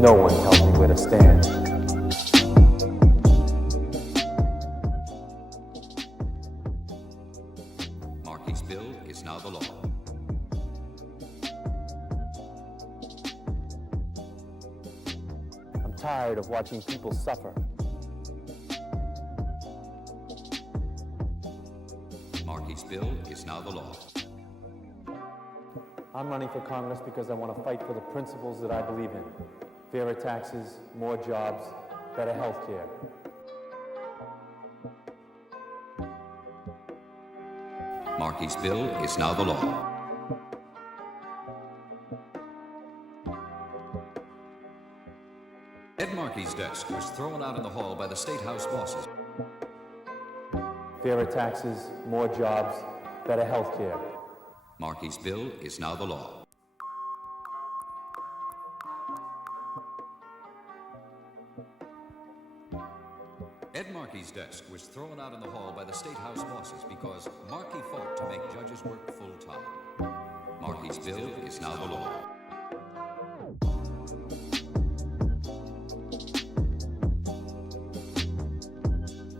No one tells me where to stand. Markey's bill is now the law. I'm tired of watching people suffer. Markey's bill is now the law. I'm running for Congress because I want to fight for the principles that I believe in. Fairer taxes, more jobs, better health care. Markey's bill is now the law. Ed Markey's desk was thrown out in the hall by the State House bosses. Fairer taxes, more jobs, better health care. Markey's bill is now the law. Ed Markey's desk was thrown out in the hall by the State House bosses because Markey fought to make judges work full-time. Markey's bill is now the law.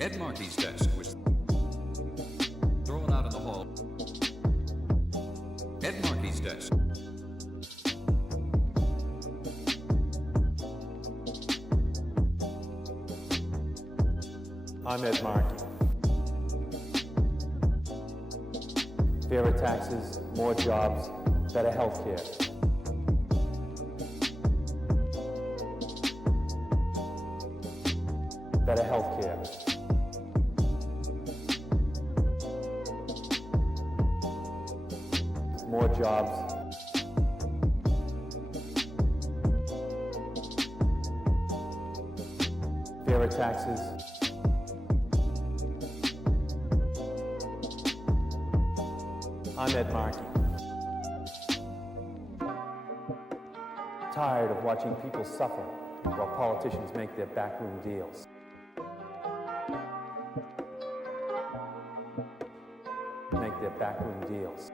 Ed Markey's desk was thrown out in the hall. Ed Markey's desk. I'm Ed Markey. Fairer taxes, more jobs, better health care. Better health care. More jobs. Fairer taxes. I'm Ed Markey. Tired of watching people suffer while politicians make their backroom deals. Make their backroom deals.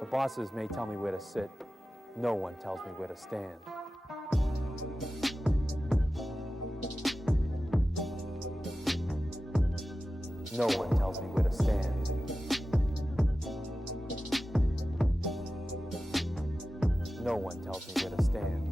The bosses may tell me where to sit. No one tells me where to stand. No one tells me where to stand. No one tells me where to stand.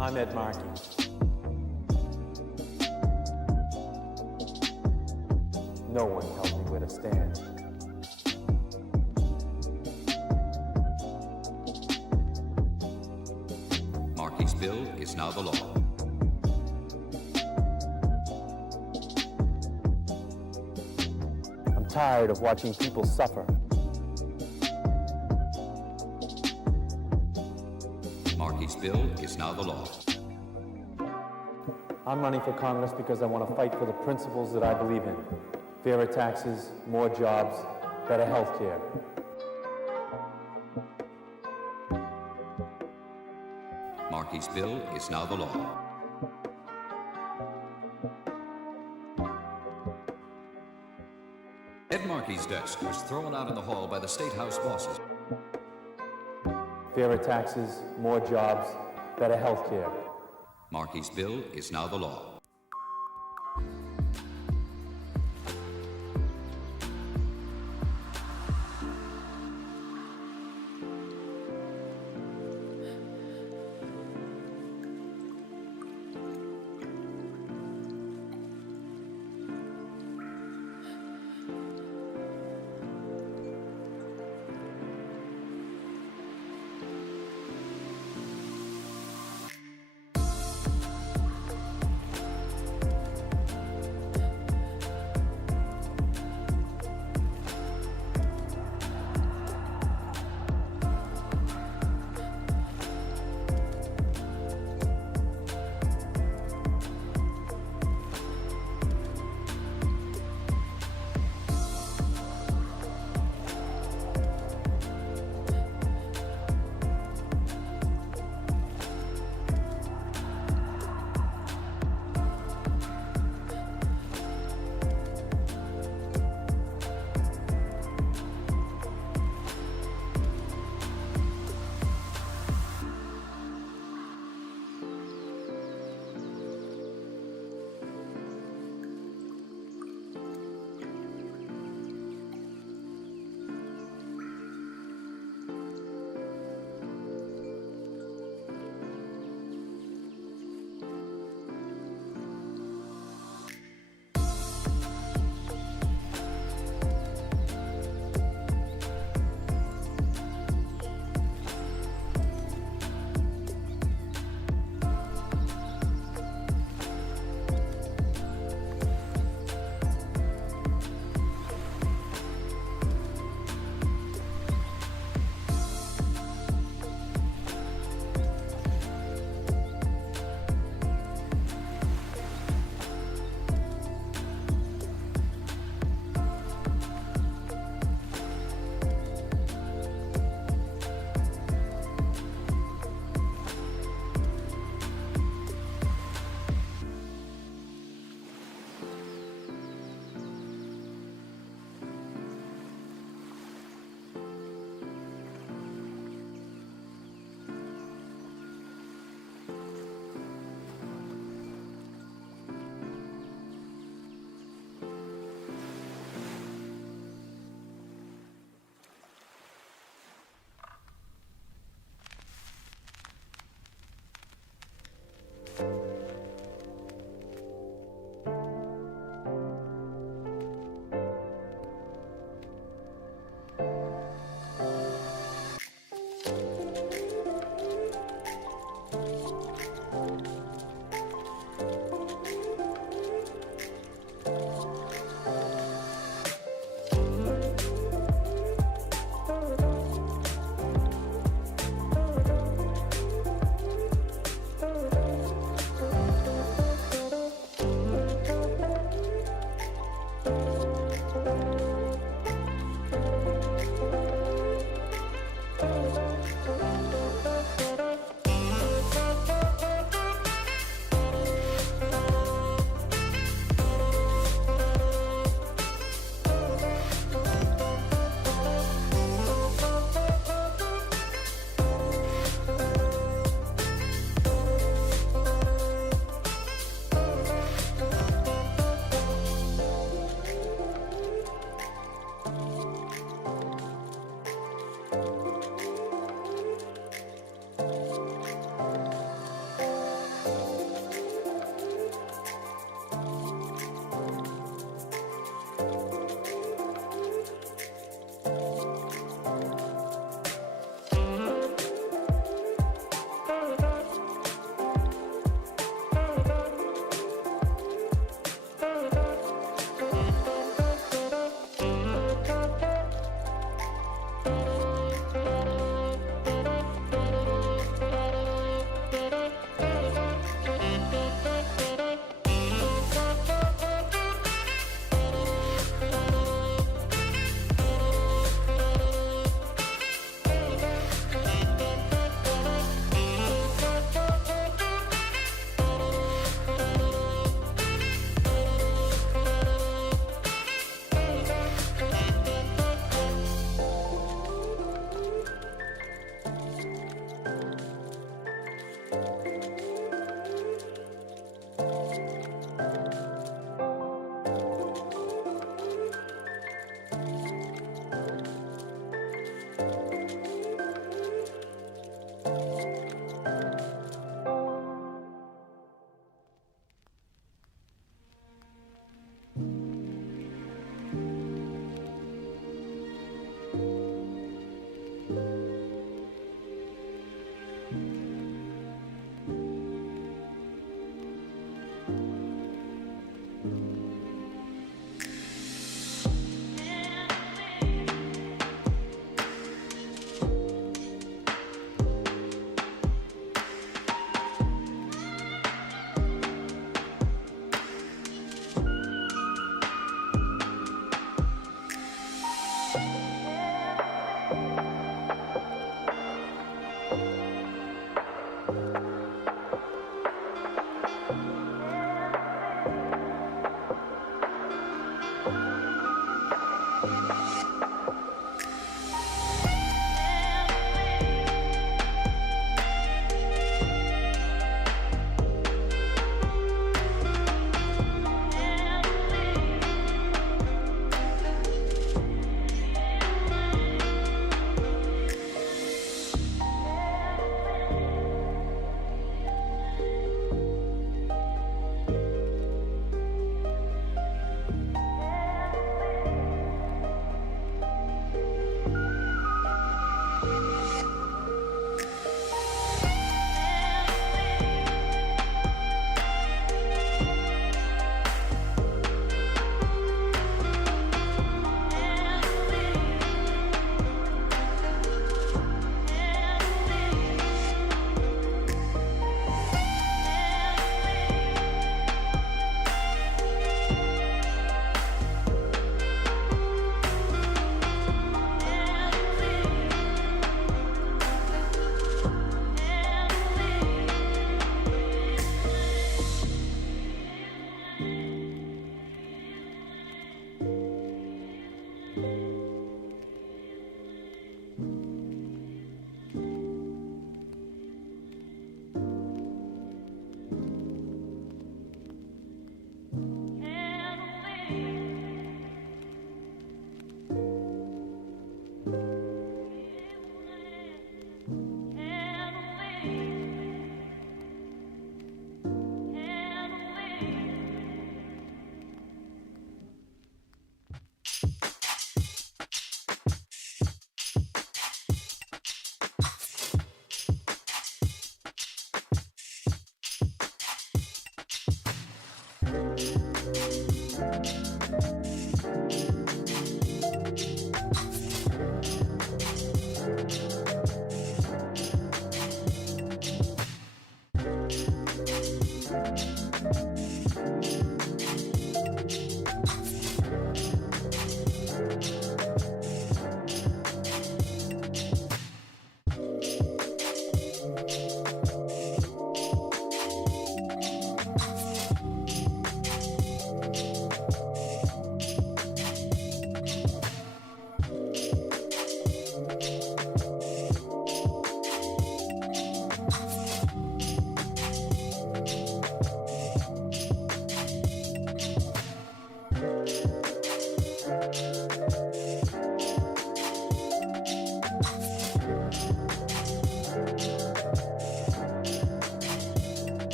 I'm Ed Markey. No one tells me where to stand. Markey's bill is now the law. I'm tired of watching people suffer. Markey's bill is now the law. I'm running for Congress because I want to fight for the principles that I believe in. Fairer taxes, more jobs, better health care. Markey's bill is now the law. Ed Markey's desk was thrown out in the hall by the State House bosses. Fairer taxes, more jobs, better health care. Markey's bill is now the law.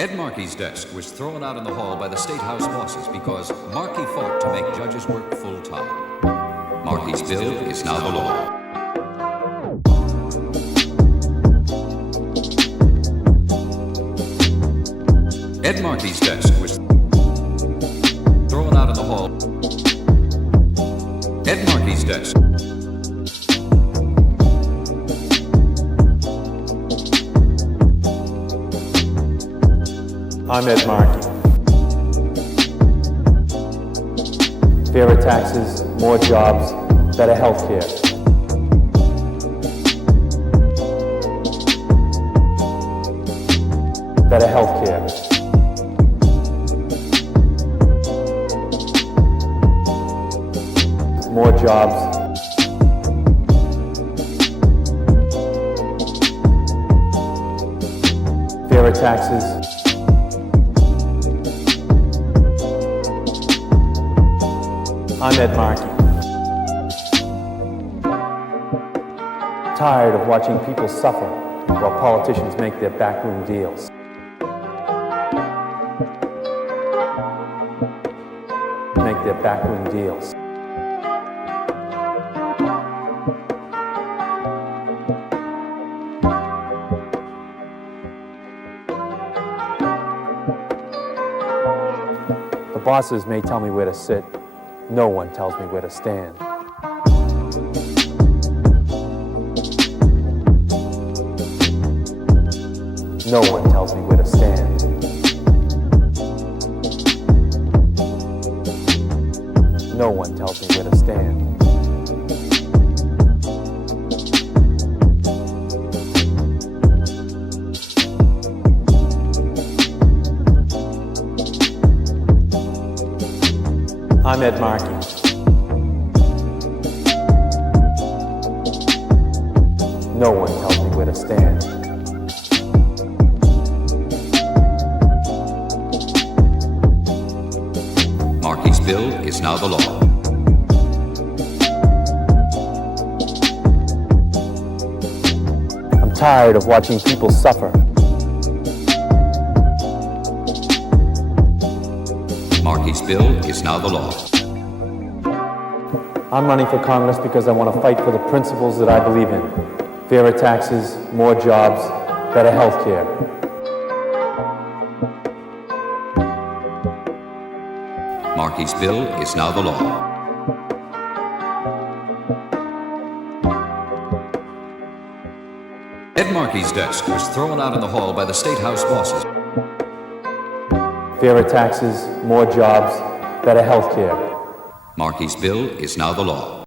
Ed Markey's desk was thrown out in the hall by the State House bosses because Markey fought to make judges work full-time. Markey's bill is now the law. Ed Markey's desk was thrown out in the hall. Ed Markey's desk. I'm Ed Markey. Fairer taxes, more jobs, better health care. Better health care. More jobs. Fairer taxes. I'm Ed Markey. Tired of watching people suffer while politicians make their backroom deals. Make their backroom deals. The bosses may tell me where to sit. No one tells me where to stand. No one tells me where to stand. No one tells me where to stand. I'm Ed Markey. No one tells me where to stand. Markey's bill is now the law. I'm tired of watching people suffer. Markey's bill is now the law. I'm running for Congress because I want to fight for the principles that I believe in. Fairer taxes, more jobs, better health care. Markey's bill is now the law. Ed Markey's desk was thrown out in the hall by the State House bosses. Fairer taxes, more jobs, better health care. Markey's bill is now the law.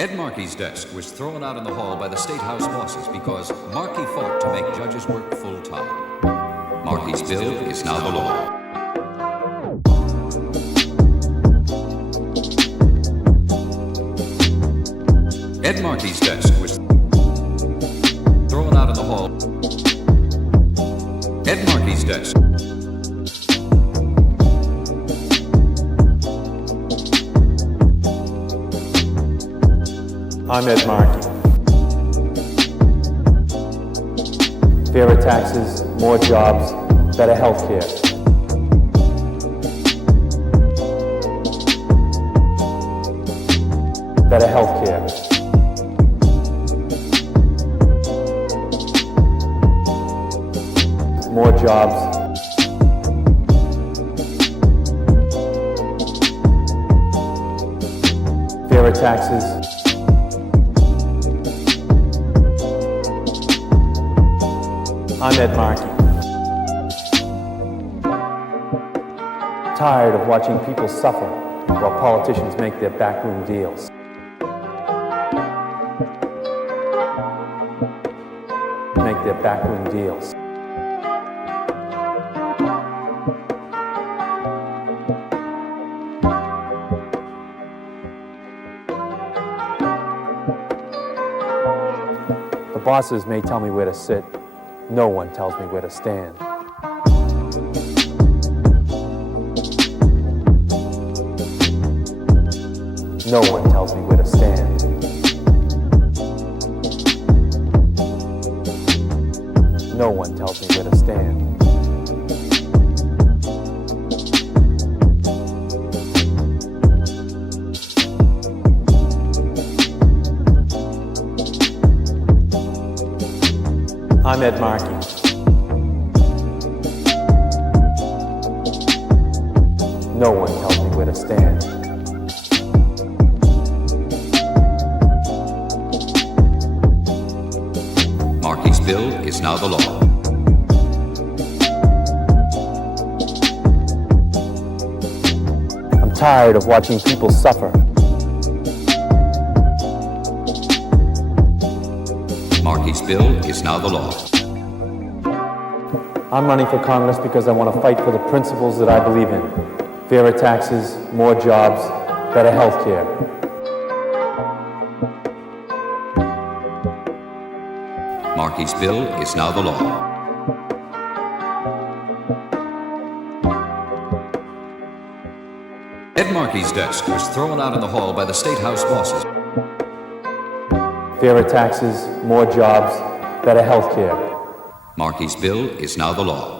Ed Markey's desk was thrown out in the hall by the State House bosses because Markey fought to make judges work full-time. Markey's bill is now the law. Ed Markey's desk was thrown out in the hall. Ed Markey's desk. I'm Ed Markey. Fairer taxes, more jobs, better health care. Better health care. More jobs. Fairer taxes. I'm Ed Markey. Tired of watching people suffer while politicians make their backroom deals. Make their backroom deals. The bosses may tell me where to sit. No one tells me where to stand. No one tells me where to stand. No one tells me where to stand. I'm Ed Markey. No one tells me where to stand. Markey's bill is now the law. I'm tired of watching people suffer. Markey's bill is now the law. I'm running for Congress because I want to fight for the principles that I believe in. Fairer taxes, more jobs, better health care. Markey's bill is now the law. Ed Markey's desk was thrown out in the hall by the State House bosses. Fairer taxes, more jobs, better health care. Markey's bill is now the law.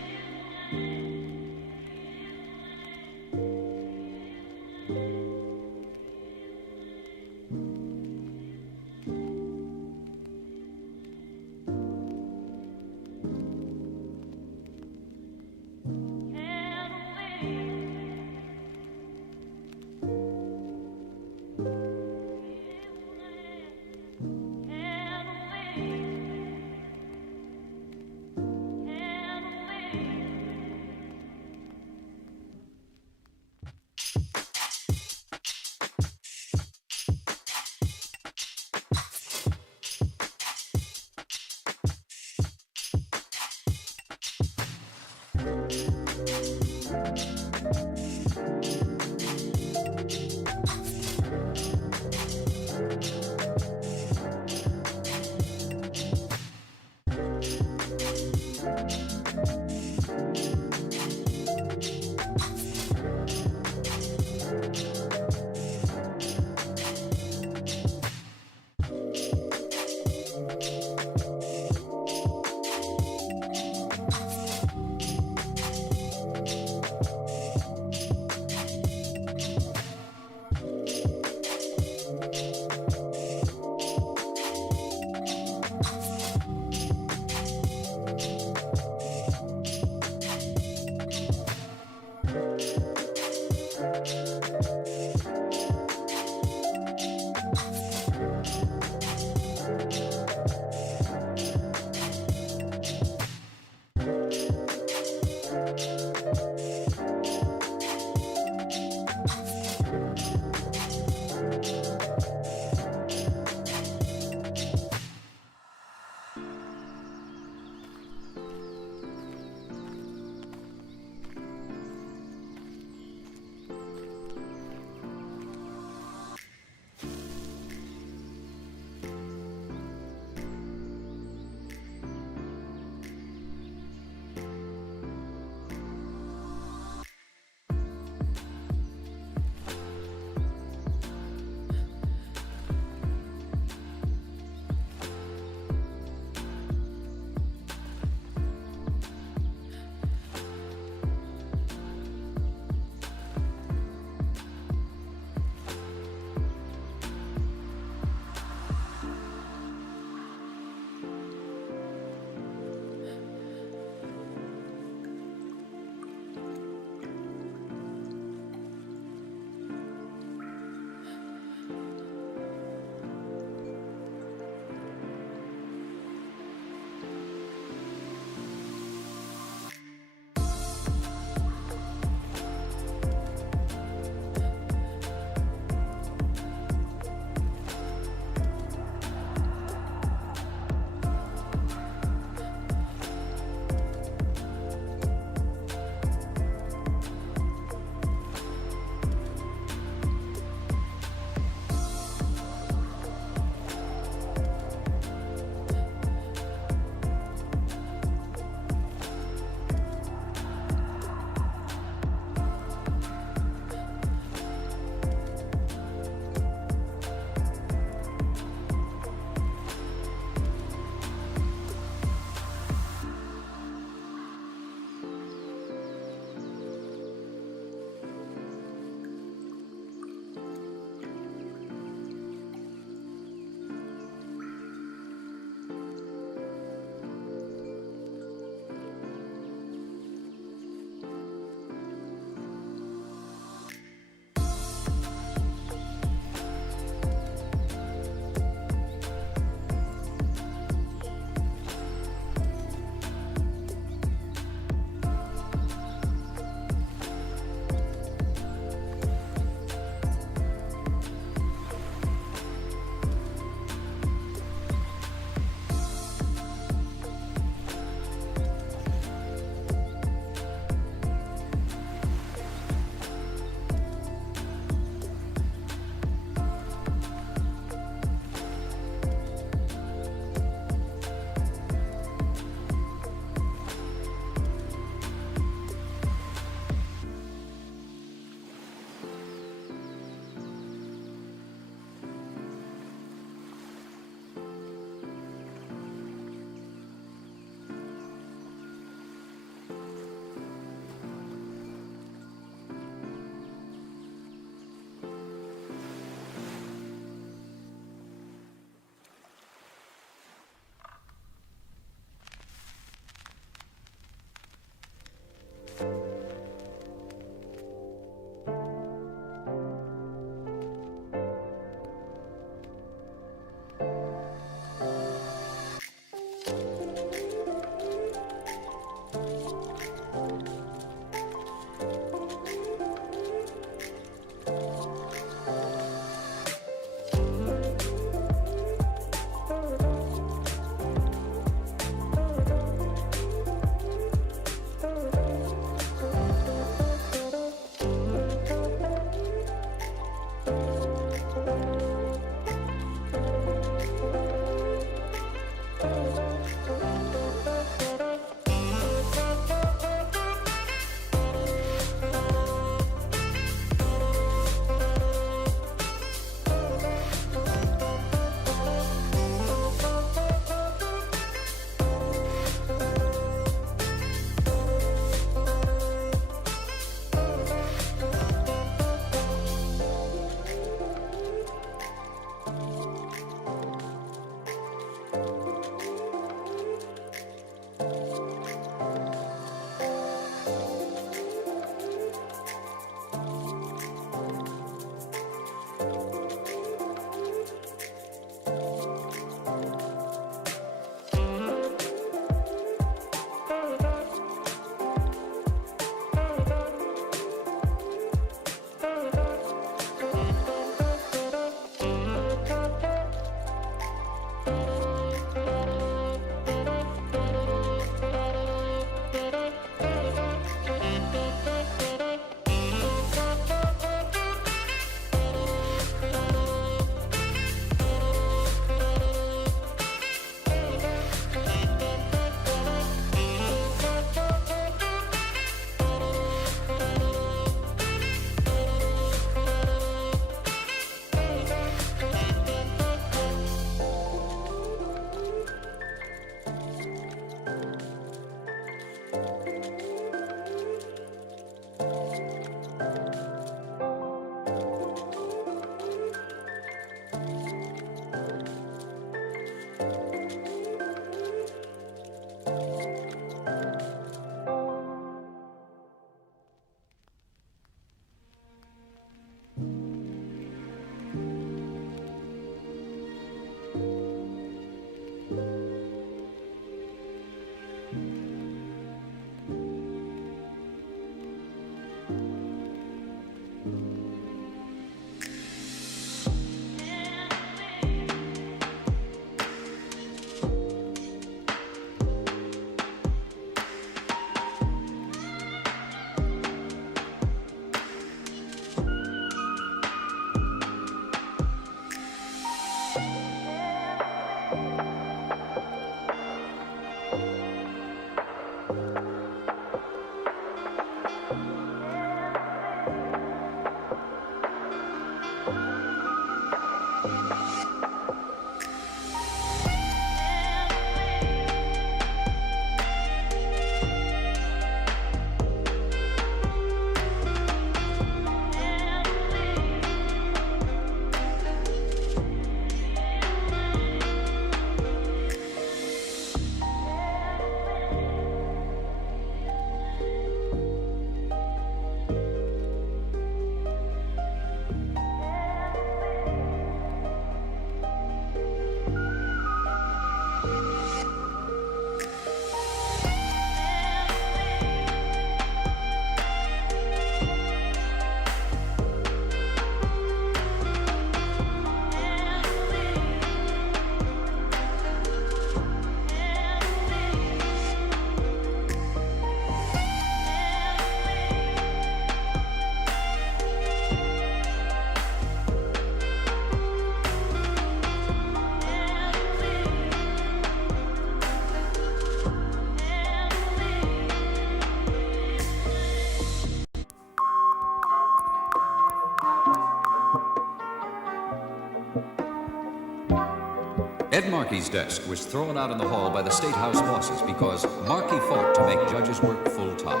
Ed Markey's desk was thrown out in the hall by the State House bosses because Markey fought to make judges work full-time.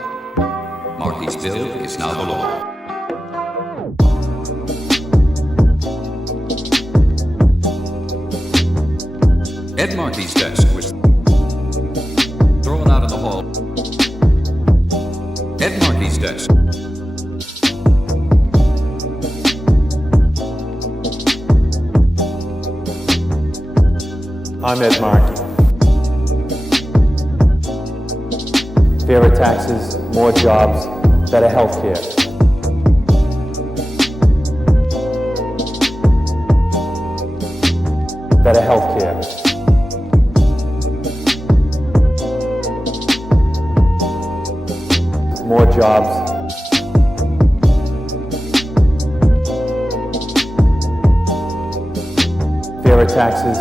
Markey's bill is now the law. Ed Markey's desk was thrown out in the hall. Ed Markey's desk. I'm Ed Markey. Fairer taxes, more jobs, better health care. Better health care. More jobs. Fairer taxes.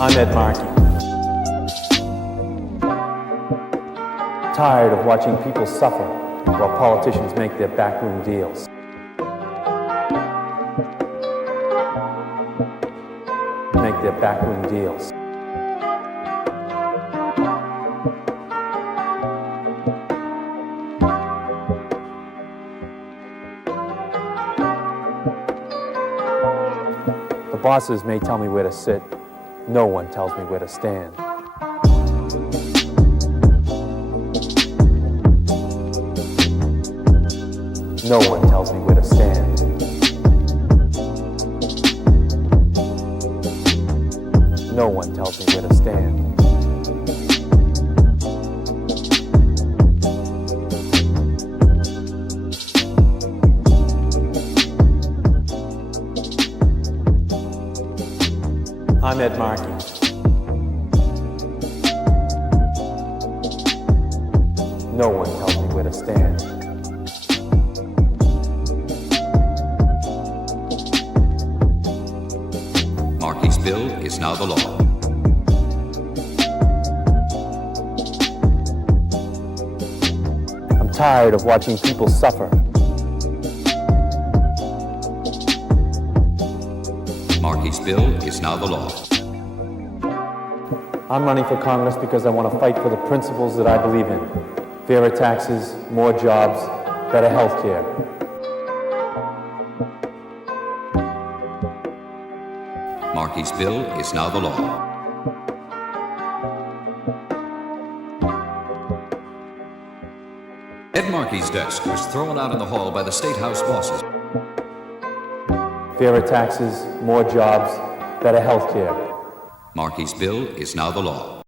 I'm Ed Markey. Tired of watching people suffer while politicians make their backroom deals. Make their backroom deals. The bosses may tell me where to sit. No one tells me where to stand. No one tells me where to stand. No one tells me where to stand. I'm Ed Markey. No one tells me where to stand. Markey's bill is now the law. I'm tired of watching people suffer. Markey's bill is now the law. I'm running for Congress because I want to fight for the principles that I believe in. Fairer taxes, more jobs, better health care. Markey's bill is now the law. Ed Markey's desk was thrown out in the hall by the State House bosses. Fairer taxes, more jobs, better health care. Markey's bill is now the law.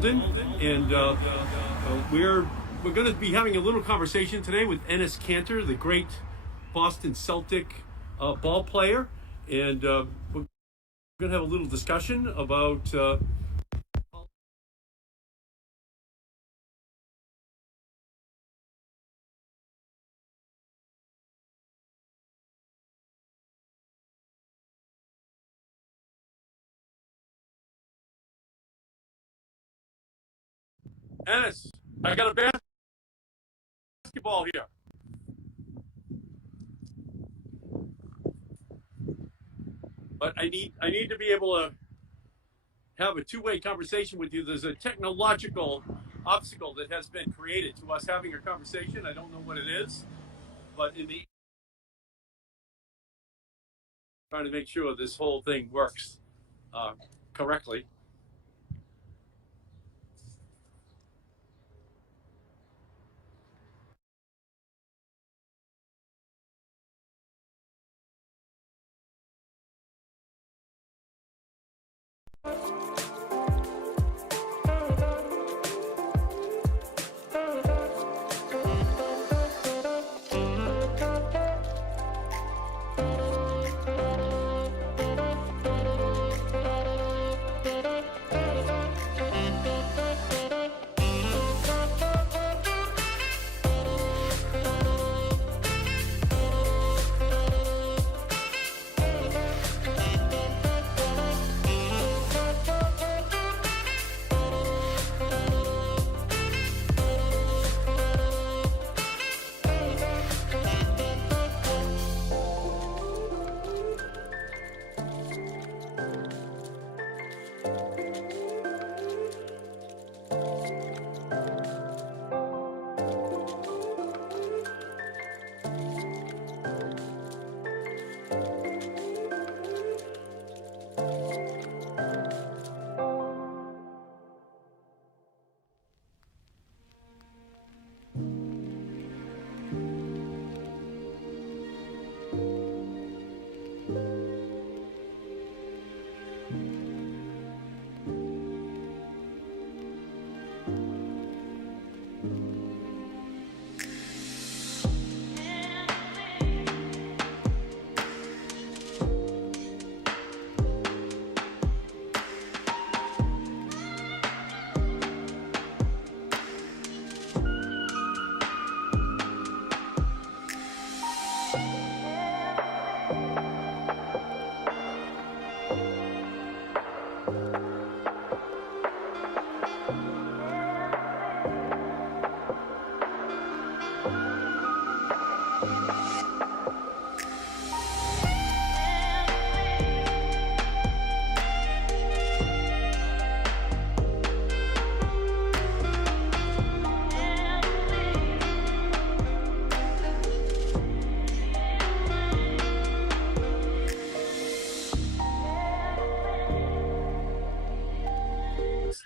Alden, and we're going to be having a little conversation today with Enes Kanter, the great Boston Celtic ball player, and we're going to have a little discussion about. Enes, I got a basketball here. But I need to be able to have a two-way conversation with you. There's a technological obstacle that has been created to us having a conversation. I don't know what it is, but in the trying to make sure this whole thing works correctly.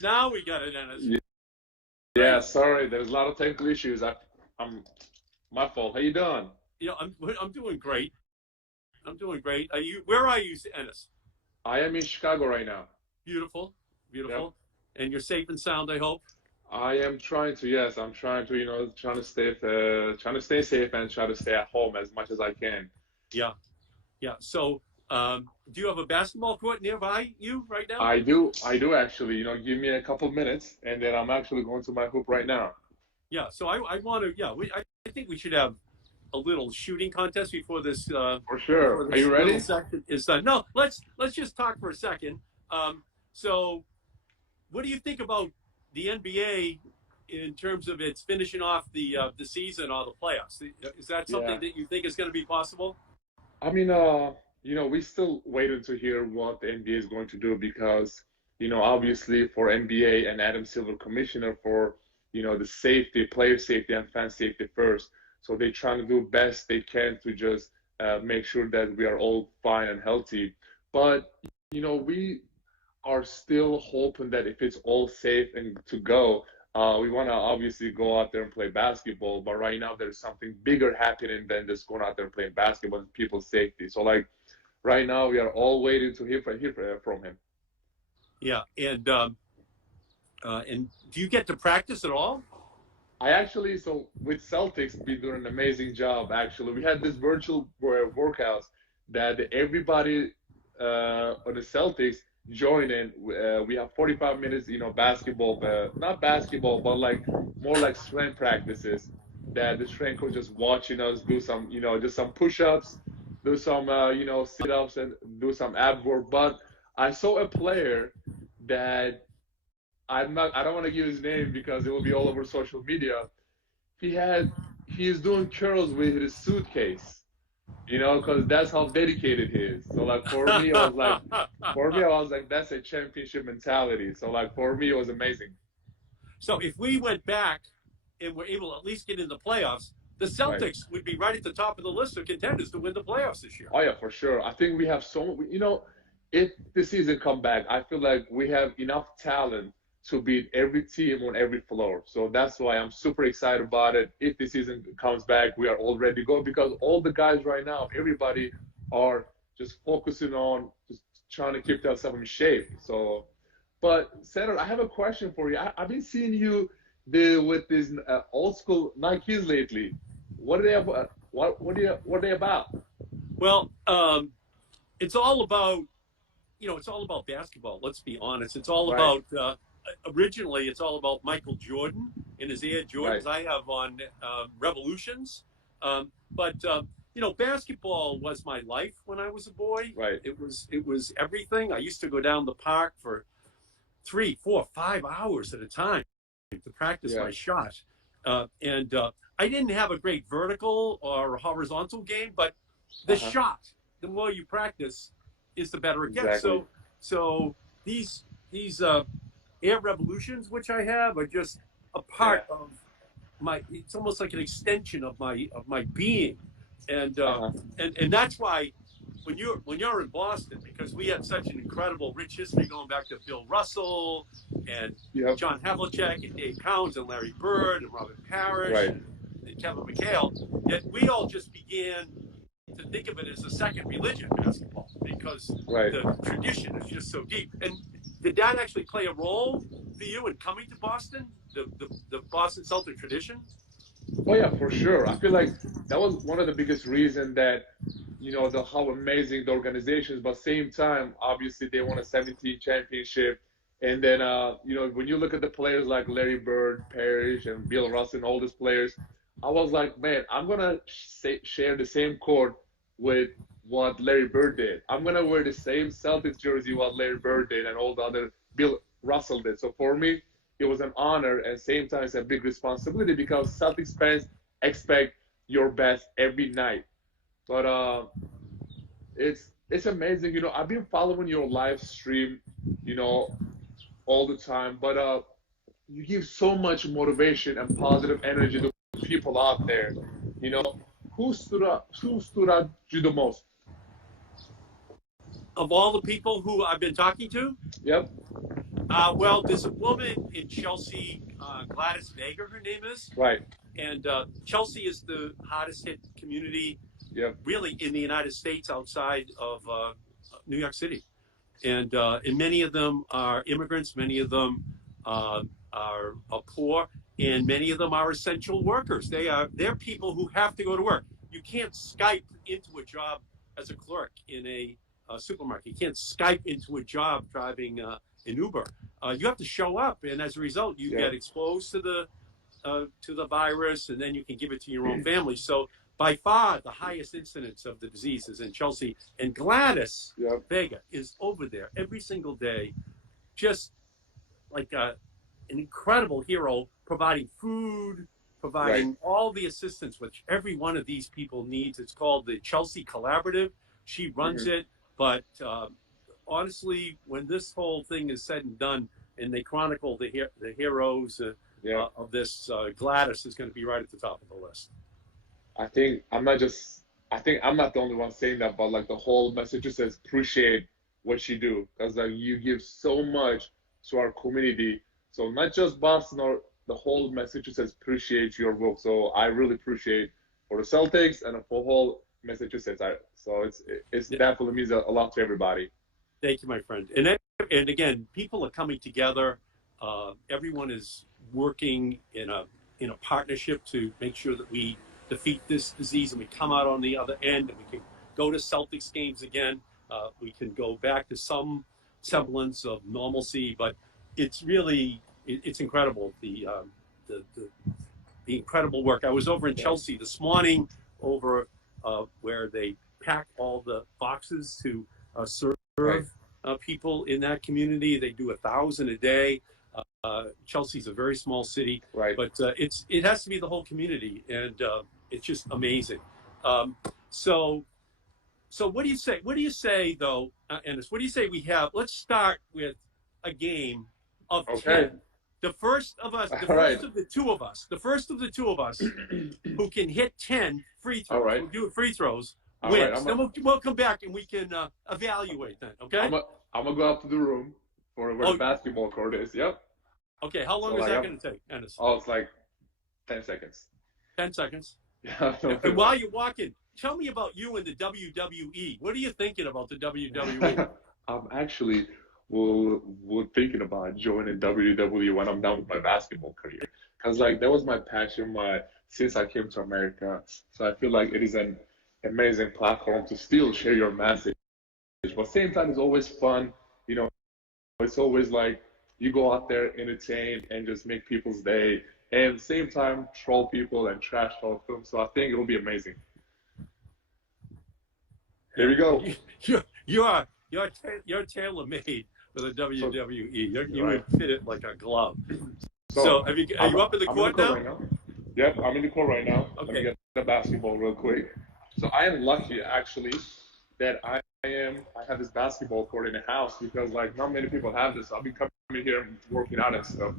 Now we got it, Enes. Yeah, sorry, there's a lot of technical issues. I'm my fault. How you doing? I'm doing great. I'm doing great. Are you? Where are you, Enes? I am in Chicago right now. Beautiful, Yep. beautiful. And you're safe and sound, I hope. I am trying to, yes, I'm trying to, trying to stay safe and try to stay at home as much as I can. Yeah, yeah. So, do you have a basketball court nearby you right now? I do actually. Give me a couple minutes, and then I'm actually going to my hoop right now. Yeah. So I want to. Yeah. I think we should have a little shooting contest before this. For sure. Are you ready? Section is done. No. Let's just talk for a second. So, what do you think about the NBA in terms of its finishing off the season or the playoffs? Is that something Yeah. that you think is going to be possible? I mean, we still waited to hear what the NBA is going to do because, obviously for NBA and Adam Silver commissioner for, the safety, player safety and fan safety first. So they're trying to do best they can to just make sure that we are all fine and healthy. But, we are still hoping that if it's all safe and to go, we want to obviously go out there and play basketball. But right now, there's something bigger happening than just going out there and playing basketball and people's safety. So, like, right now, we are all waiting to hear from him. Yeah, and And do you get to practice at all? I actually, so with Celtics, been doing an amazing job. Actually, we had this virtual workouts that everybody on the Celtics join in. We have 45 minutes, basketball, not basketball, but like more like strength practices. That the strength coach just watching us do some, just some push-ups, do some, sit-ups, and do some ab work. But I saw a player that I don't want to give his name because it will be all over social media. He had, he's doing curls with his suitcase, because that's how dedicated he is. So like for me, I was like, that's a championship mentality. So like for me, it was amazing. So if we went back and were able to at least get in the playoffs, the Right. Celtics would be right at the top of the list of contenders to win the playoffs this year. Oh yeah, for sure. I think we have if the season come back, I feel like we have enough talent to beat every team on every floor. So that's why I'm super excited about it. If the season comes back, we are all ready to go because all the guys right now, everybody are just focusing on just trying to keep themselves in shape. So, but Senator, I have a question for you. I've been seeing you with these old school Nikes lately. What are they about? What are they about? Well, it's all about it's all about basketball. Let's be honest. It's all Right, about originally it's all about Michael Jordan and his Air right. Jordans. I have on Revolutions, but basketball was my life when I was a boy. Right. It was everything. I used to go down the park for 3, 4, 5 hours at a time to practice Yeah. my shot, and I didn't have a great vertical or horizontal game, but the Uh-huh. shot, the more you practice, is the better it gets. Exactly. So these air revolutions, which I have, are just a Yeah. part of my. It's almost like an extension of my being, and uh, Uh-huh. and that's why when you're in Boston, because we had such an incredible, rich history going back to Bill Russell and Yep. John Havlicek and Dave Cowens and Larry Bird and Robert Parrish Right. and Kevin McHale, that we all just began to think of it as a second religion, basketball, because Right. the tradition is just so deep. And did that actually play a role for you in coming to Boston, the Boston Celtic tradition? Oh yeah, for sure. I feel like that was one of the biggest reasons that the how amazing the organization is, but same time, obviously they won a 17 championship. And then when you look at the players like Larry Bird, Parrish, and Bill Russell, and all these players, I was like, man, I'm gonna share the same court with what Larry Bird did. I'm gonna wear the same Celtics jersey what Larry Bird did and all the other Bill Russell did. So for me, it was an honor and same time it's a big responsibility because Celtics fans expect your best every night. But it's amazing. I've been following your live stream, you know, all the time. But you give so much motivation and positive energy to people out there. You know, who stood out you the most? Of all the people who I've been talking to, Yep. well, there's a woman in Chelsea, Gladys Vega, her name is, Right. and Chelsea is the hardest hit community Yep. really in the United States outside of New York City. And many of them are immigrants, many of them are poor, and many of them are essential workers. They're people who have to go to work. You can't Skype into a job as a clerk in a supermarket. You can't Skype into a job driving an Uber. You have to show up, and as a result, you Yep. get exposed to the virus, and then you can give it to your own family. So by far the highest incidence of the disease is in Chelsea, and Gladys Yep. Vega is over there every single day, just like an incredible hero, providing food, providing Right. all the assistance which every one of these people needs. It's called the Chelsea Collaborative. She runs Hmm. it, but honestly, when this whole thing is said and done, and they chronicle the heroes Yeah. of this, Gladys is going to be right at the top of the list. I think I'm not just. I think I'm not the only one saying that, but like the whole message just says appreciate what you do because like you give so much to our community. So not just Boston or the whole message just says appreciate your work. So I really appreciate for the Celtics and for whole Massachusetts. So it's Yeah. definitely means a lot to everybody. Thank you, my friend. And again, people are coming together. Everyone is working in a partnership to make sure that we defeat this disease and we come out on the other end and we can go to Celtics games again. We can go back to some semblance of normalcy, but it's really it's incredible the incredible work. I was over in Chelsea this morning, over where they pack all the boxes to serve people in that community. They do 1,000 a day. Chelsea's a very small city, but it has to be the whole community, and it's just amazing. So what do you say? What do you say though, Enes? What do you say we have? Let's start with a game of 10. The first of us, the first of the two of us who can hit 10 free throws, we'll do free throws, wins. Then we'll come back and we can evaluate then, okay? I'm going to go up to the room for where the basketball court is, yep. Okay, how long is that going to take, Enes? Oh, it's like 10 seconds. 10 seconds? Yeah. And while you're walking, tell me about you and the WWE. What are you thinking about the WWE? I'm actually we're thinking about joining WWE when I'm done with my basketball career. Because like that was my passion since I came to America. So I feel like it is an amazing platform to still share your message. But at the same time, it's always fun. You know, it's always like you go out there, entertain, and just make people's day. And at the same time, troll people and trash talk them. So I think it will be amazing. Here we go. You're tailor-made for the WWE. You would fit it like a glove. So are you up in the court now? Right now? Yep, I'm in the court right now. Okay. Let me get the basketball real quick. So I am lucky actually that I have this basketball court in the house because like not many people have this. I'll be coming here and working out and stuff.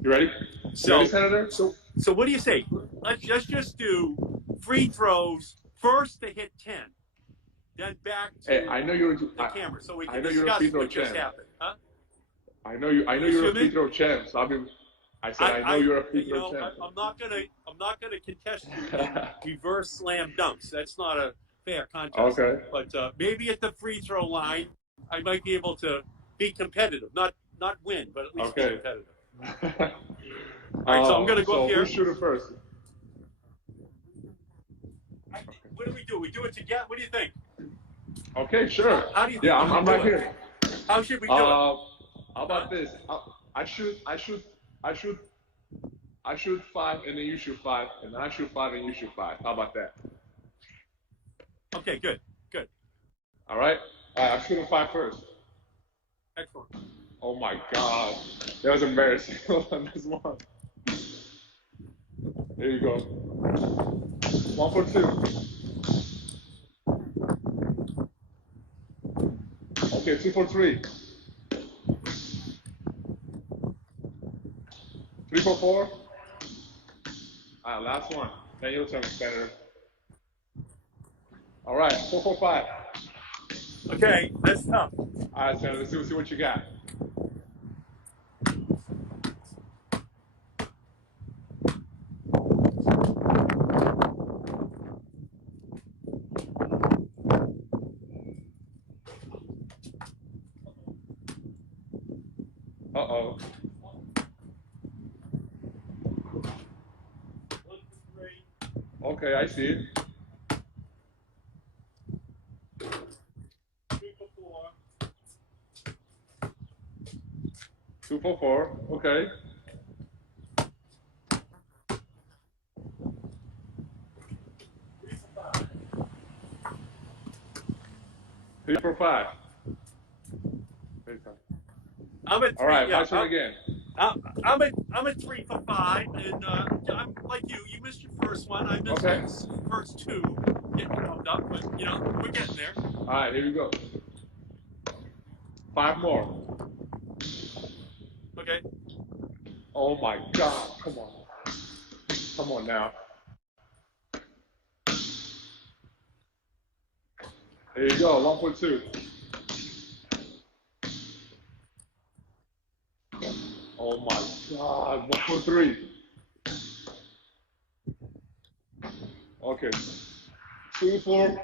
You ready? So, ready, Senator? So what do you say? Let's just do free throws first to hit 10. Then back to I know you're the camera so we can you're a discuss free throw what just champ. happened. Huh? I know you're a free throw champ. So I know you're a free throw champ. I'm not gonna contest you in reverse slam dunks. That's not a fair contest. Okay. But maybe at the free throw line, I might be able to be competitive. Not win, but at least be competitive. All right, so I'm gonna go up here. Who's shooting first? What do we do? We do it together. What do you think? Okay, sure. How do you? Yeah, I'm right here. How should we do it? How about this? I shoot 5 and then you shoot 5, and then I shoot 5 and you shoot 5. How about that? Okay, good. All right. I'm shooting 5 first. Excellent. Oh my God, that was embarrassing. on this one. There you go. 1 for 2. Okay, 2 for 3. 3 for 4. All right, last one. Then your turn, Senator. All right, 4 for 5. Okay, that's tough. All right, Senator, let's see what you got. Uh-oh. Okay, I see it. 2 for 4. Okay. Three for 5. I'm at 3. All right, yeah, my turn again. I'm at 3 for 5, and I'm like you. You missed your first one. I missed my first 2. Getting pumped up, but we're getting there. All right, here we go. 5 more. Okay. Oh my God! Come on now. There you go. 1 for 2. Oh my God! 1 for 3. Okay. 2 for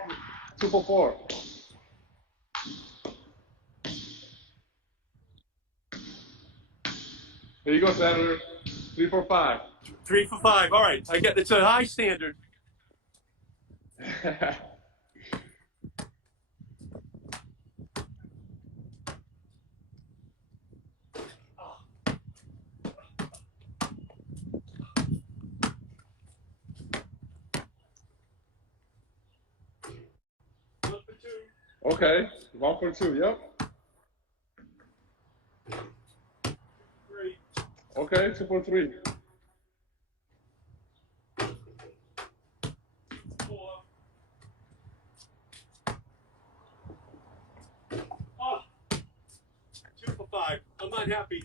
4. Here you go, Senator. 3 for 5. 3 for 5. All right. I get it's a high standard. Okay, 1 for 2. Yep. 3. Okay, 2 for 3. 4. Oh, 2 for 5. I'm not happy.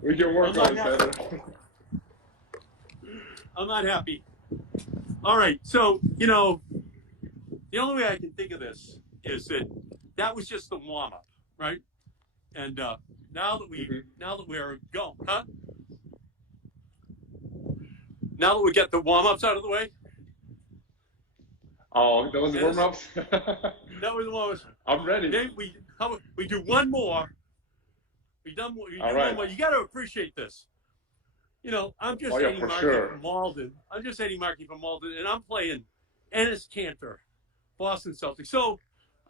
We can work on it, Senator. I'm not happy. All right. So, you know, the only way I can think of this is that was just the warm up, right? And now that we're going, huh? Now that we get the warm ups out of the way. Oh, that was warm ups. That was the warm ups. I'm ready. Then we do one more. We do All right. one more. You got to appreciate this. You know, I'm just yeah, Eddie for Markey sure. from Malden. I'm just Eddie Markey from Malden, and I'm playing Enes Kanter, Boston Celtics. So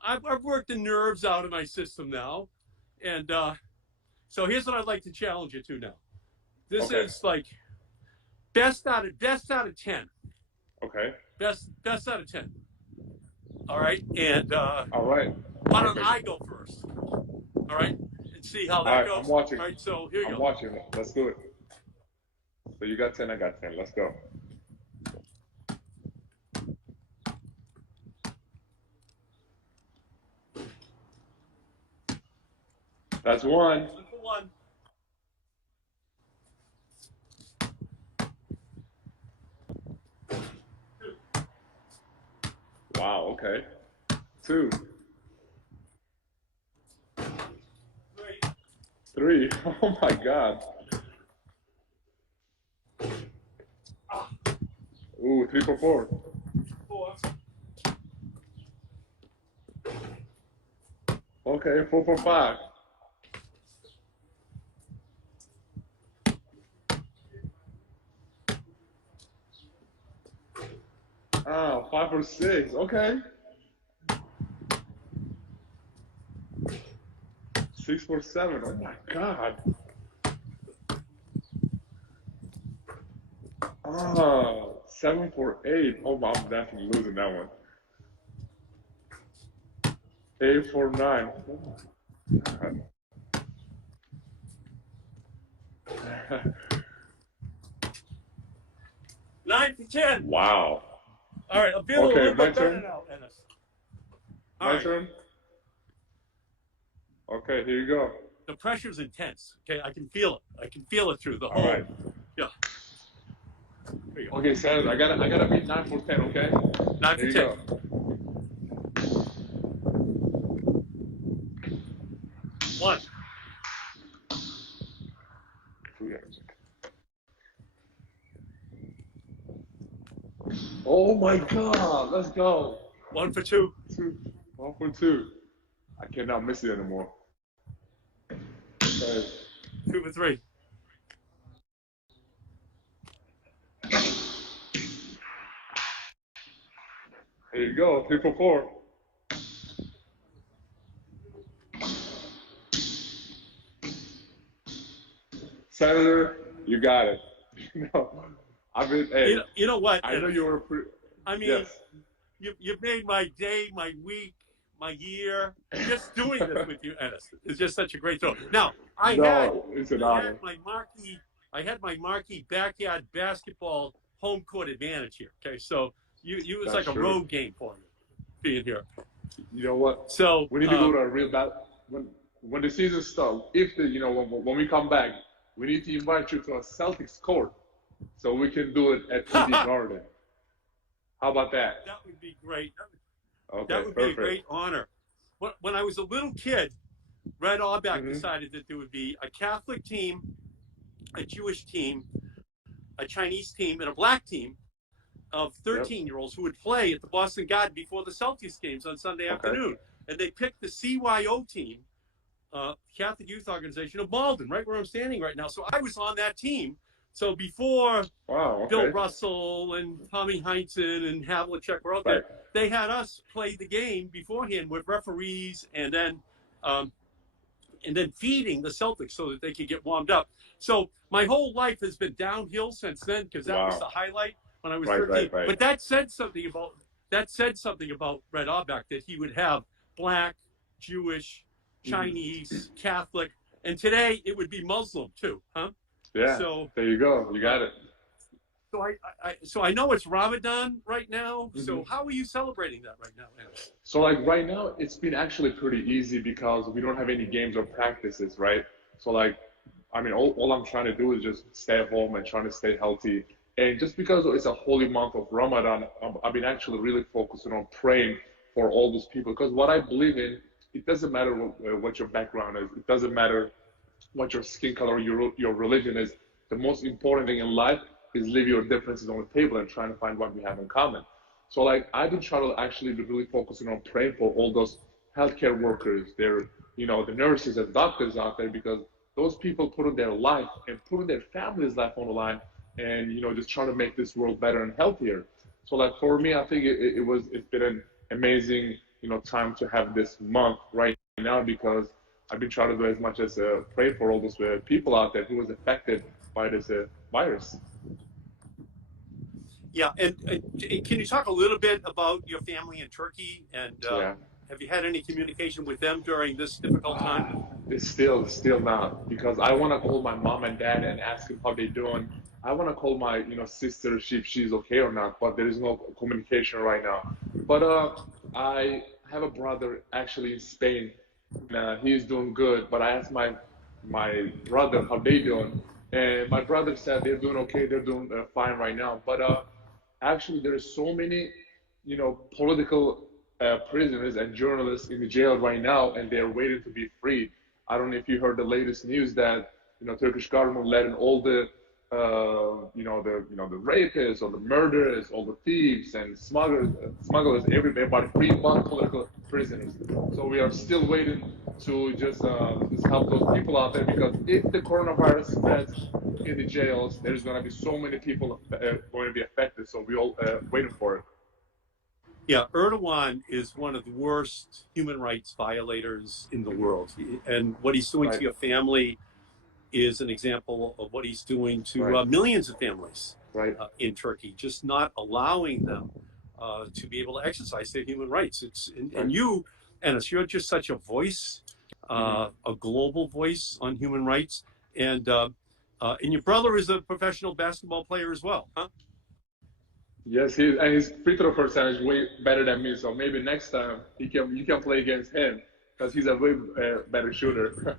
I've worked the nerves out of my system now, and so here's what I'd like to challenge you to now. This is like best out of 10. Okay. Best out of 10. All right, and All right. why don't I go first? All right, and see how that All right, goes. I'm watching. All right, so here you go. I'm watching it. Let's do it. So you got 10, I got 10. Let's go. That's 1. 1 for 1. Wow, okay. 2. 3. Oh my God. Ooh, 3 for 4. 4. Okay, 4 for 5. Oh, 5 for 6. Okay. 6 for 7. Oh my God. Oh, 7 for 8. Oh, I'm definitely losing that one. 8 for 9. Oh my God. 9 for 10. Wow. All right, I'm feeling a little my bit better turn. now, Enes. My turn? Okay, here you go. The pressure's intense. Okay, I can feel it. I can feel it through the All whole. right. Yeah. Here you go. Okay, Sanders, I gotta beat 9 for 10, okay? 9 Here for 10. you go. One. Oh my God, let's go. 1 for 2. 1 for 2. I cannot miss it anymore. Okay. 2 for 3. Here you go, 3 for 4. Senator, you got it. I mean, hey, You know what? I know you were I mean, yes. you've made my day, my week, my year. Just doing this with you, Enes, is just such a great thrill. Now, I It's an honor. had my Markey backyard basketball home court advantage here. Okay, so you was That's like a true. road game for you being here. You know what? So We need to go to a real when the season starts. If when we come back, we need to invite you to a Celtics court so we can do it at TD Garden. How about that? That would be great. Okay, That would perfect. be a great honor. When I was a little kid, Red Auerbach decided that there would be a Catholic team, a Jewish team, a Chinese team, and a black team of 13-year-olds who would play at the Boston Garden before the Celtics games on Sunday afternoon. And they picked the CYO team Catholic Youth Organization of Malden, right where I'm standing right now. So I was on that team. So before Wow. Bill Okay. Russell and Tommy Heinsohn and Havlicek were out there, Right. they had us play the game beforehand with referees um, and then feeding the Celtics so that they could get warmed up. So my whole life has been downhill since then because that was the Wow. highlight when I was Right. 13. Right. Right. But that said something about Red Auerbach, that he would have black, Jewish, Chinese, Catholic, and today it would be Muslim too, huh? Yeah. So There you go. You got it. so I know it's Ramadan right now. So how are you celebrating that right now, Enes? So like right now, it's been actually pretty easy because we don't have any games or practices, right? So like, I mean, all I'm trying to do is just stay at home and trying to stay healthy. And just because it's a holy month of Ramadan, I've been actually really focusing on praying for all those people. Because what I believe in, it doesn't matter what your background is. It doesn't matter what your skin color, your religion is. The most important thing in life is leave your differences on the table and trying to find what we have in common. So like I've been trying to actually be really focusing on praying for all those healthcare workers, their the nurses and doctors out there because those people put in their life and putting their family's life on the line and just trying to make this world better and healthier. So like for me, I think it's been an amazing time to have this month right now because I've been trying to do as much as pray for all those people out there who was affected by this virus. Yeah, and can you talk a little bit about your family in Turkey and Yeah. have you had any communication with them during this difficult time? It's still not because I want to call my mom and dad and ask them how they doing. I want to call my sister if she's okay or not, but there is no communication right now. But I have a brother actually in Spain. He's doing good, but I asked my brother how they doing, and my brother said they're doing okay. They're doing fine right now. But actually, there's so many political prisoners and journalists in the jail right now, and they're waiting to be freed. I don't know if you heard the latest news that Turkish government letting all the the rapists or the murderers, all the thieves and smugglers, everybody free but political prisoners. So we are still waiting to just help those people out there because if the coronavirus spreads in the jails, there's going to be so many people going to be affected. So we all waiting for it. Yeah, Erdogan is one of the worst human rights violators in the world. And what he's doing to Right. your family is an example of what he's doing to Right. millions of families Right. in Turkey, just not allowing them to be able to exercise their human rights. And you, Enes, you're just such a voice, a global voice on human rights. And your brother is a professional basketball player as well, huh? Yes, and his free throw percentage way better than me. So maybe next time you can play against him because he's a way better shooter.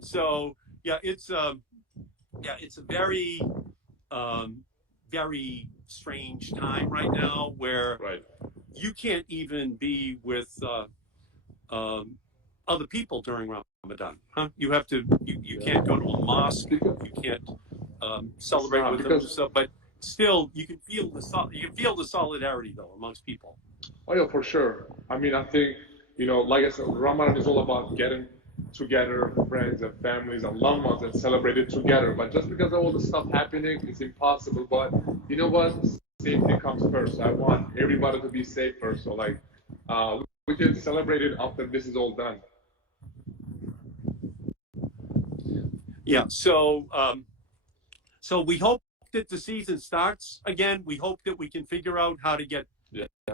So it's a very very strange time right now where Right. you can't even be with other people during Ramadan, huh? You have to you can't go to a mosque, you can't celebrate with them, but still you can feel the solidarity though amongst people. Oh yeah, for sure. I mean, I think like I said, Ramadan is all about getting together, friends and families and loved ones, and celebrate it together. But just because of all the stuff happening, it's impossible. But you know what? Safety comes first. I want everybody to be safe first. So like, we can celebrate it after this is all done. Yeah. So we hope that the season starts again. We hope that we can figure out how to get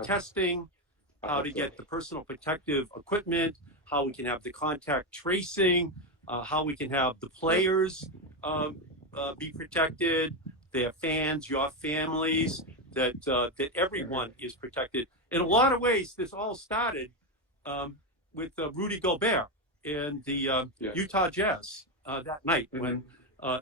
testing, how to get the personal protective equipment, how we can have the contact tracing, how we can have the players be protected, their fans, your families, that everyone is protected. In a lot of ways, this all started with Rudy Gobert and the Utah Jazz that night when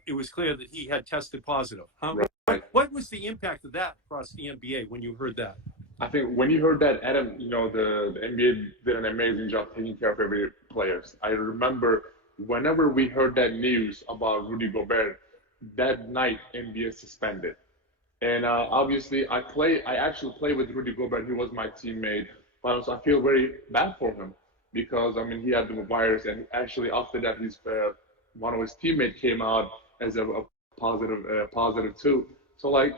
it was clear that he had tested positive. Huh? Right. What was the impact of that across the NBA when you heard that? I think when you heard that, Adam, the NBA did an amazing job taking care of every players. I remember whenever we heard that news about Rudy Gobert, that night NBA suspended. And obviously, I actually played with Rudy Gobert. He was my teammate But I feel very bad for him because I mean he had the virus, and actually after that, his one of his teammates came out as a positive too. So like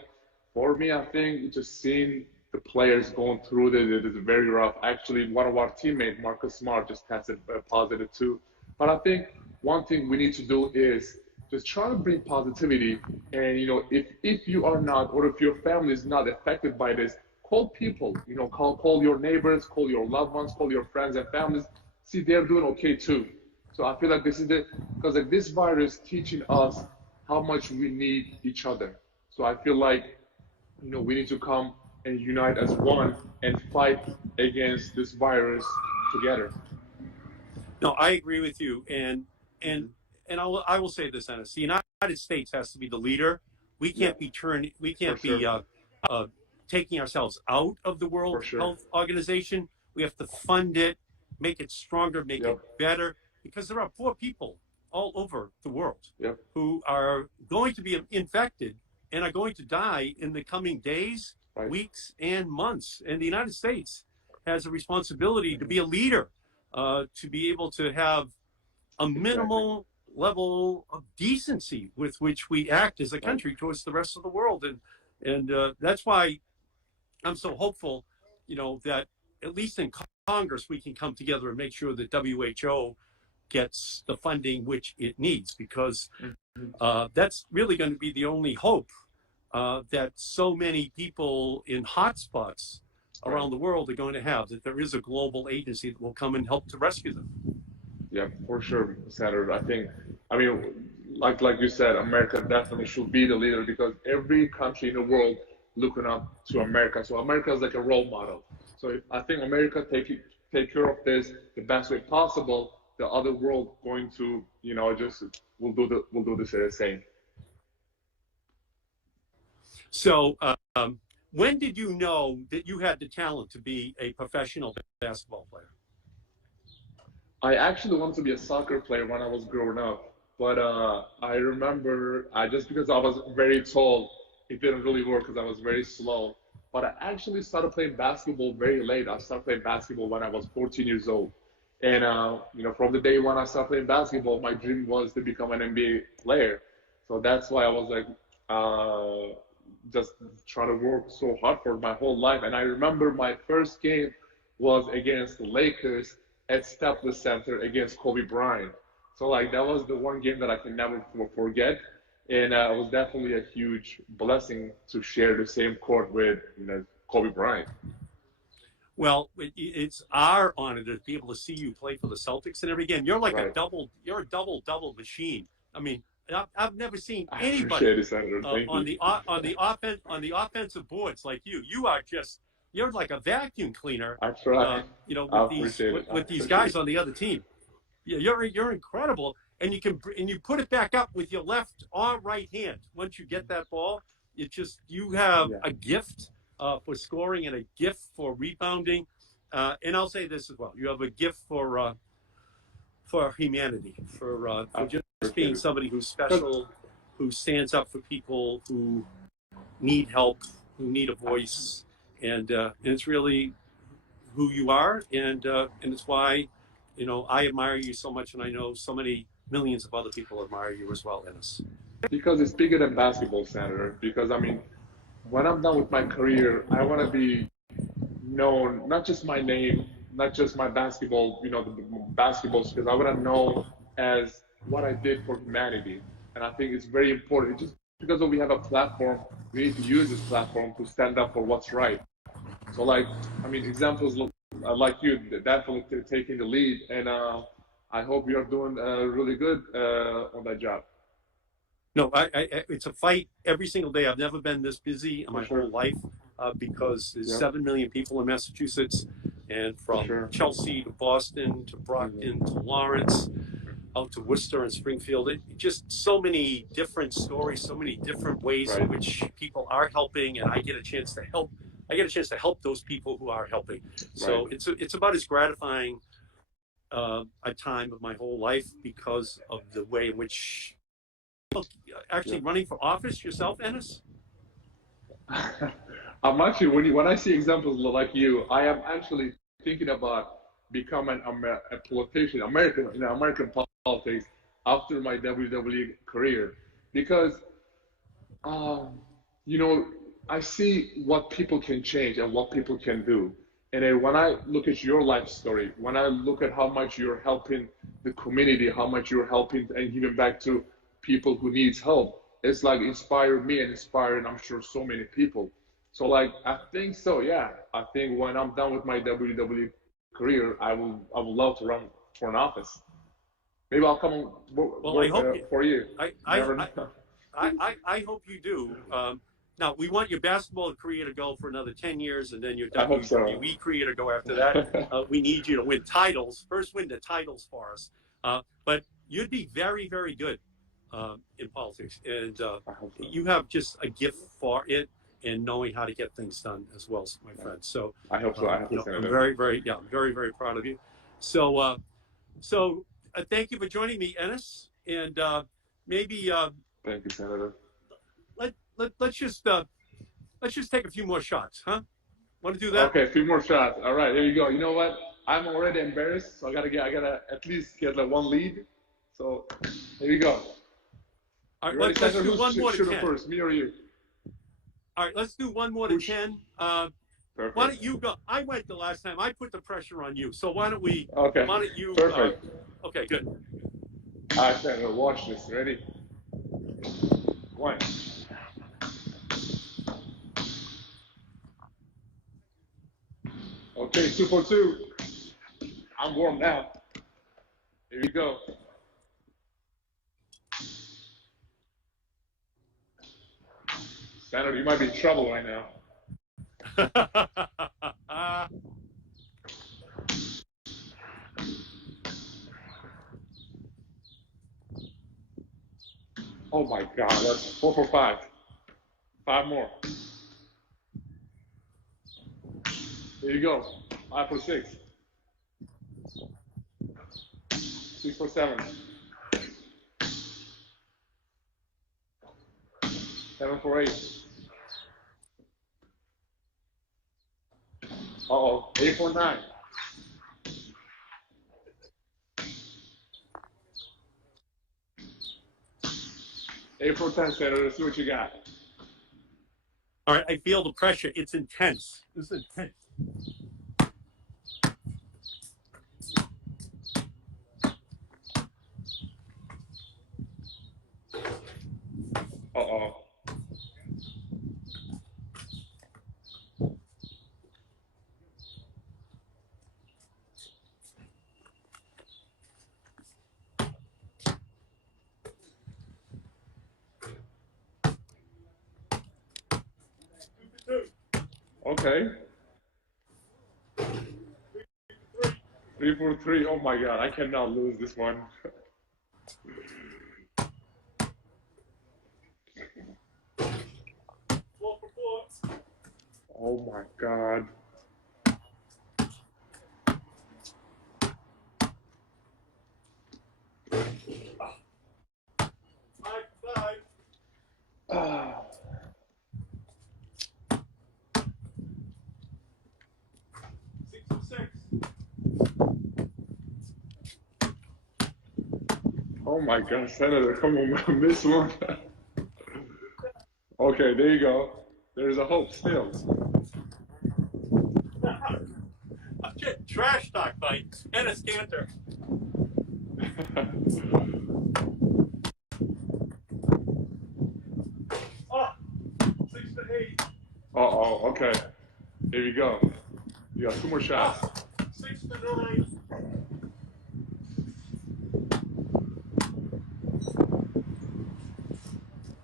for me, I think just seeing the players going through this, it is very rough. Actually, one of our teammates, Marcus Smart, just tested positive too. But I think one thing we need to do is just try to bring positivity. And if you are not, or if your family is not affected by this, call people. Call your neighbors, call your loved ones, call your friends and families. See, they're doing okay too. So I feel like this is because like this virus teaching us how much we need each other. So I feel like we need to come and unite as one and fight against this virus together. No, I agree with you, and I will say this, Enes. The United States has to be the leader. We can't be turned. We can't For be sure. taking ourselves out of the For World sure. Health Organization. We have to fund it, make it stronger, make it Yep. better, because there are poor people all over the world Yep. who are going to be infected and are going to die in the coming days, Right. weeks, and months. And the United States has a responsibility to be a leader, to be able to have a minimal level of decency with which we act as a country towards the rest of the world. And that's why I'm so hopeful, that at least in Congress, we can come together and make sure that WHO gets the funding which it needs, because that's really going to be the only hope that so many people in hotspots around the world are going to have, that there is a global agency that will come and help to rescue them. Yeah, for sure, Senator. I mean, like you said, America definitely should be the leader because every country in the world looking up to America. So America is like a role model. So if, I think America take care of this the best way possible, the other world going to just will do the same. So when did you know that you had the talent to be a professional basketball player? I actually wanted to be a soccer player when I was growing up, but I remember just because I was very tall, it didn't really work because I was very slow. But I actually started playing basketball very late. I started playing basketball when I was 14 years old, and from the day when I started playing basketball, my dream was to become an NBA player. So that's why I was like just trying to work so hard for my whole life. And I remember my first game was against the Lakers at Staples Center against Kobe Bryant. So like that was the one game that I can never forget, and it was definitely a huge blessing to share the same court with Kobe Bryant. Well, it's our honor to be able to see you play for the Celtics and every game. You're like Right. you're a double machine. I mean, I've never seen I anybody appreciate it, Senator. Thank on you. on the offensive boards like you. You're like a vacuum cleaner. I try. I appreciate it. With these guys on the other team. Yeah, you're incredible, and you put it back up with your left or right hand. Once you get that ball, you have a gift for scoring and a gift for rebounding, and I'll say this as well: you have a gift for humanity, for just being somebody who's special, who stands up for people who need help, who need a voice, and it's really who you are, and it's why I admire you so much, and I know so many millions of other people admire you as well, Enes. Because it's bigger than basketball, Senator. Because I mean, when I'm done with my career, I want to be known, not just my name, not just my basketball, the basketball skills. I want to know as what I did for humanity. And I think it's very important. Just because we have a platform, we need to use this platform to stand up for what's right. So like, I mean, examples like you, definitely taking the lead. And I hope you're doing really good on that job. No, it's a fight every single day. I've never been this busy in my whole life because there's 7 million people in Massachusetts, and from Chelsea to Boston to Brockton to Lawrence, out to Worcester and Springfield. Just so many different stories, so many different ways in which people are helping, and I get a chance to help. I get a chance to help those people who are helping. So it's about as gratifying a time of my whole life because of the way in which actually running for office yourself, Enes? I'm actually when I see examples like you, I am actually thinking about becoming a politician, American, American politics after my WWE career, because um, you know, I see what people can change and what people can do. And then when I look at your life story, when I look at how much you're helping the community, how much you're helping and giving back to people who needs help, it's like inspire me and inspiring, I'm sure, so many people. So like, I think so, yeah. I think when I'm done with my WWE career, I would love to run for an office. Maybe I'll come and Well, I work hope you. for you. I You I never I, know. I hope you do. Now we want your basketball career to go for another 10 years, and then your I hope so. WWE career to go after that. We need you to win titles. First, win the titles for us. But you'd be very, very good in politics, and I hope so. you have just a gift for it and knowing how to get things done as well, my friend. So I hope so. I hope so, I'm Senator. very, very, yeah, I'm very, very proud of you. So, thank you for joining me, Enes, and maybe Thank you, Senator. let's just take a few more shots, huh? Want to do that? Okay, a few more shots. All right, here you go. You know what? I'm already embarrassed, so I gotta at least get like one lead. So here you go. All You right, ready, let's Senator? do one Who's more to shooting 10. first, me or you? All right, let's do one more to Who's- 10. Perfect. Why don't you go? I went the last time. I put the pressure on you. So why don't we? Okay. Why don't you? Perfect. Okay, good. All right, Senator, watch this. Ready? One. Okay, 2 for 2. I'm warm now. Here you go. Senator, you might be in trouble right now. Oh my God, that's 4 for 5. 5 more. There you go. 5 for 6. 6 for 7. 7 for 8. Uh-oh. 8 for 9. 8 for 10, Senator. Let's see what you got. All right, I feel the pressure. It's intense. This is intense. Uh-oh. Okay. 3 for 3. Oh my God, I cannot lose this one. Oh my God. Ah. Oh my God, Senator, come on, miss one. Okay, there you go. There's a hope still. Trash talk by Enes Kanter. Oh, 6 to 8. Uh-oh, okay. Here you go. You got 2 more shots. 6 to 9.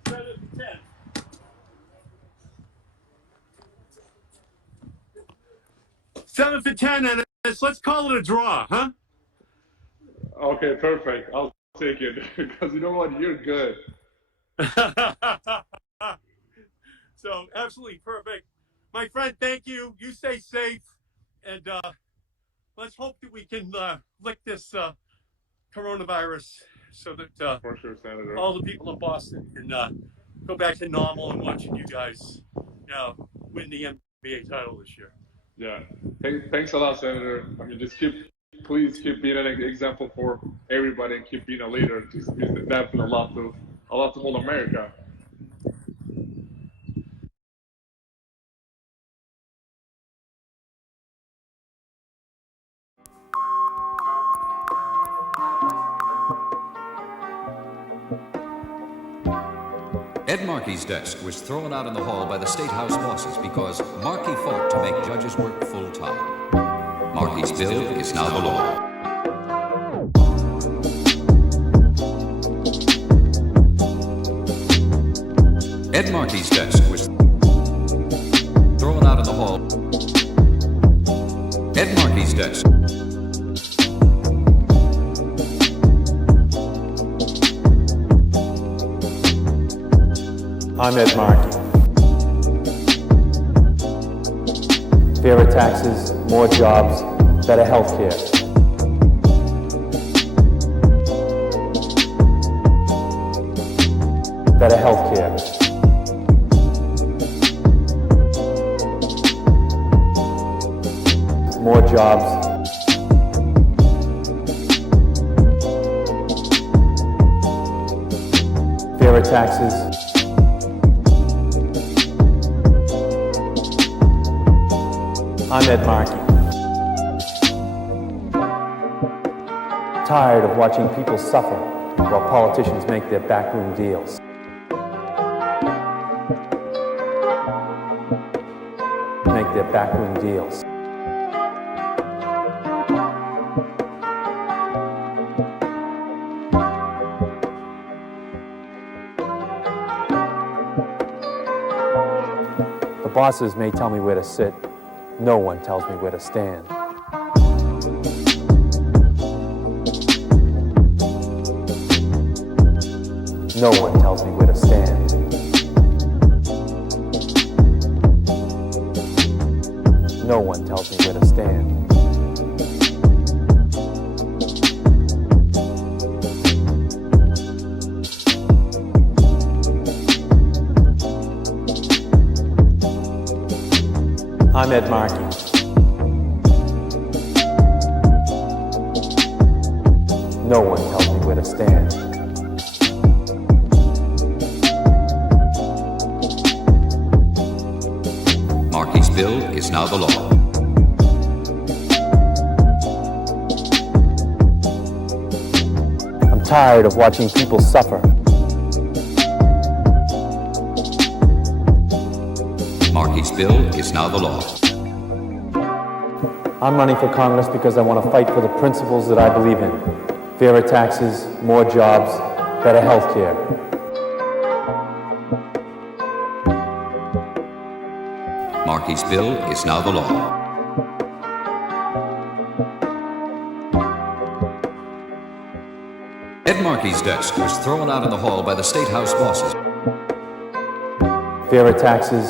7 to 10. Seven for 10, and let's call it a draw, huh? Okay, perfect. I'll take it. Because you know what? You're good. So absolutely perfect, my friend. Thank you. You stay safe, and let's hope that we can lick this coronavirus so that For sure, Senator. all the people in Boston can go back to normal and watching you guys, win the NBA title this year. Yeah. Thanks a lot, Senator. I mean, please keep being an example for everybody and keep being a leader. Just it's definitely a lot to hold America. Ed Markey's desk was thrown out in the hall by the State House bosses because Markey fought to make judges work full-time. Markey's bill is now the law. Ed Markey's desk was thrown out in the hall. Ed Markey's desk. I'm Ed Markey. Fairer taxes, more jobs, better health care. Better health care. More jobs. Fairer taxes. I'm Ed Markey. Tired of watching people suffer while politicians make their backroom deals. Make their backroom deals. The bosses may tell me where to sit. No one tells me where to stand. No one tells me where to stand. No one tells me where to stand. I'm Ed Markey. No one tells me where to stand. Markey's bill is now the law. I'm tired of watching people suffer. Markey's bill is now the law. I'm running for Congress because I want to fight for the principles that I believe in. Fairer taxes, more jobs, better health care. Markey's bill is now the law. Ed Markey's desk was thrown out in the hall by the State House bosses. Fairer taxes,